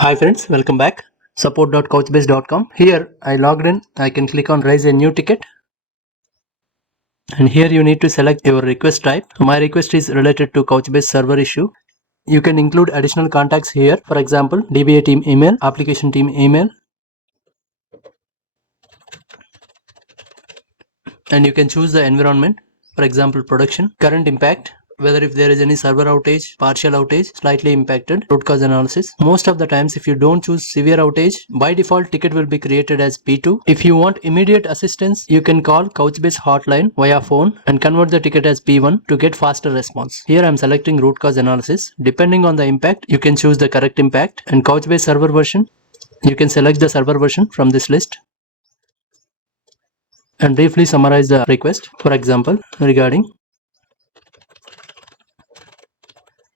Hi friends, welcome back. Support.couchbase.com. Here I logged in. I can click on raise a new ticket. And here you need to select your request type. My request is related to Couchbase server issue. You can include additional contacts here. For example, DBA team email, application team email. And you can choose the environment. For example, production, current impact, whether if there is any server outage, partial outage, slightly impacted, root cause analysis. Most of the times if you don't choose severe outage, by default ticket will be created as P2. If you want immediate assistance, you can call Couchbase hotline via phone and convert the ticket as P1 to get faster response. Here I am selecting root cause analysis. Depending on the impact, you can choose the correct impact. And Couchbase server version, you can select the server version from this list. And briefly summarize the request. For example, regarding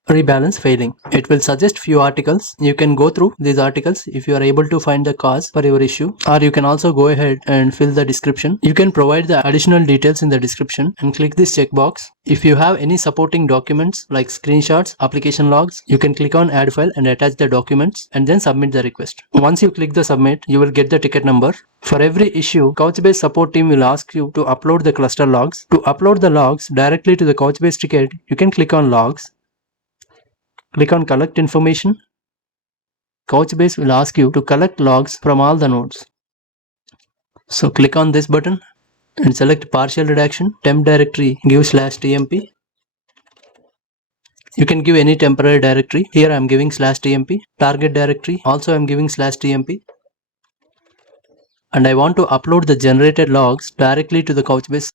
rebalance failing. It will suggest few articles. You can go through these articles if you are able to find the cause for your issue, or you can also go ahead and fill the description. You can provide the additional details in the description and click this checkbox. If you have any supporting documents like screenshots, application logs, you can click on add file and attach the documents and then submit the request. Once you click the submit, you will get the ticket number. For every issue, Couchbase support team will ask you to upload the cluster logs. To upload the logs directly to the Couchbase ticket, you can click on logs. Click on collect information. Couchbase will ask you to collect logs from all the nodes. So click on this button and select partial redaction, temp directory, give /tmp. You can give any temporary directory. Here I am giving /tmp. Target directory, also I am giving /tmp. And I want to upload the generated logs directly to the Couchbase.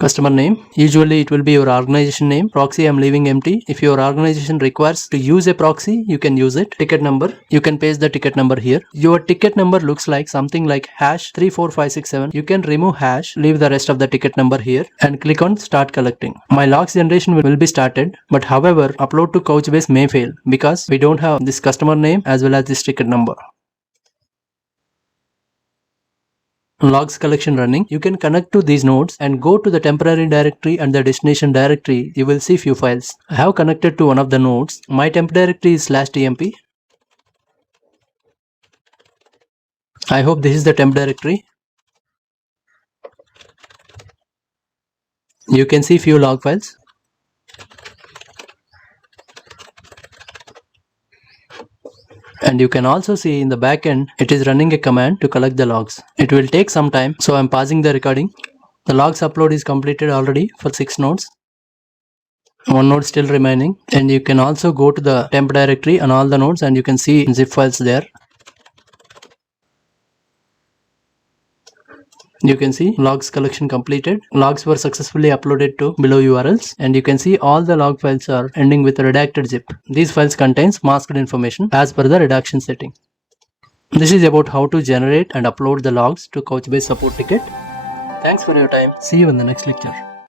Customer name, usually it will be your organization name. Proxy I am leaving empty. If your organization requires to use a proxy, you can use it. Ticket number, you can paste the ticket number here. Your ticket number looks like something like #34567. You can remove hash, leave the rest of the ticket number here and click on start collecting. My logs generation will be started, but however upload to Couchbase may fail because we don't have this customer name as well as this ticket number. Logs collection running. You can connect to these nodes and go to the temporary directory and the destination directory. You will see few files. I have connected to one of the nodes. My temp directory is /tmp. I hope this is the temp directory. You can see few log files. And you can also see in the back end, it is running a command to collect the logs. It will take some time, so I'm pausing the recording. The logs upload is completed already for 6 nodes. One node still remaining. And you can also go to the temp directory and all the nodes and you can see zip files there. You can see logs collection completed. Logs were successfully uploaded to below URLs and you can see all the log files are ending with a redacted zip. These files contains masked information as per the redaction setting. This is about how to generate and upload the logs to Couchbase support ticket. Thanks for your time. See you in the next lecture.